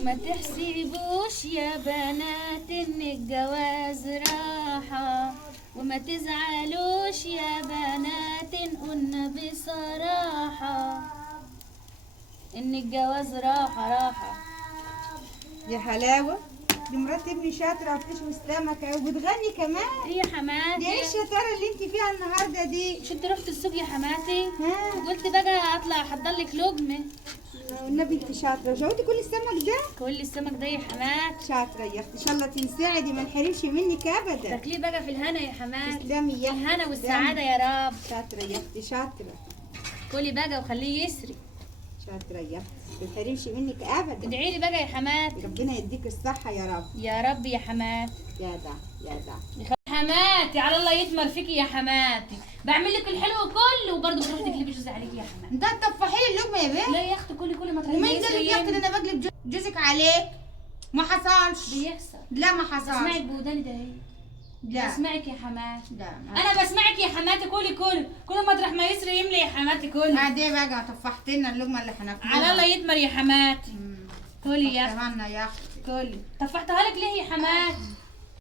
وما تحسبوش يا بنات ان الجواز راحة، وما تزعلوش يا بنات قلنا بصراحة ان الجواز راحة. يا حلاوه، دي مرات ابني شاطره وبتشوي السمكه وبتغني كمان. ايه يا حماتي؟ دي ايه الشطاره اللي انت فيها النهارده دي؟ مش انت رحت السوق يا حماتي؟ ها، قلت بقى اطلع احضر لك لقمه. والنبي انت شاطره، جاوبتي كل السمك ده؟ كل السمك ده يا حماتي. شاطره يا اختي، ان شاء الله تنسعدي ما نحرمش منك ابدا. تاكليه بقى في الهنا يا حماتي. تسلمي يا اختي، الهنا والسعاده يا رب. شاطره يا اختي شاطره. كلي بقى وخليه يسري. شاطره يا اختي، ما نحرمش منك ابدا. ادعي لي بقى يا حماتي. ربنا يديك الصحه يا رب. يا رب يا حماتي. يا دا يا دا. حماتي على الله يتمر فيكي يا حماتي، بعمل لك الحلو كله وبرضه بتروحي تقلبي جوزي عليكي يا حماتي. انت هتطفحي لي اللقمه يا بنت؟ لا يا اختي كلي ما تروحي. ومين ده اللي بيحكي ان انا بقلب جوزك عليك؟ ما حصلش. بيحصل. لا ما حصلش. بسمعك بوداني ده ايه؟ لا بسمعك يا حماتي. لا انا بسمعك يا حماتي. كل ما تروح ما يسري يملي يا حماتي كلي. عادي بقى، طفحت لنا اللقمه اللي هناكلها. على الله يتمر يا حماتي. كلي يا اختي. اتمنى يا اختي. كلي. طفحتها لك ليه يا حماتي؟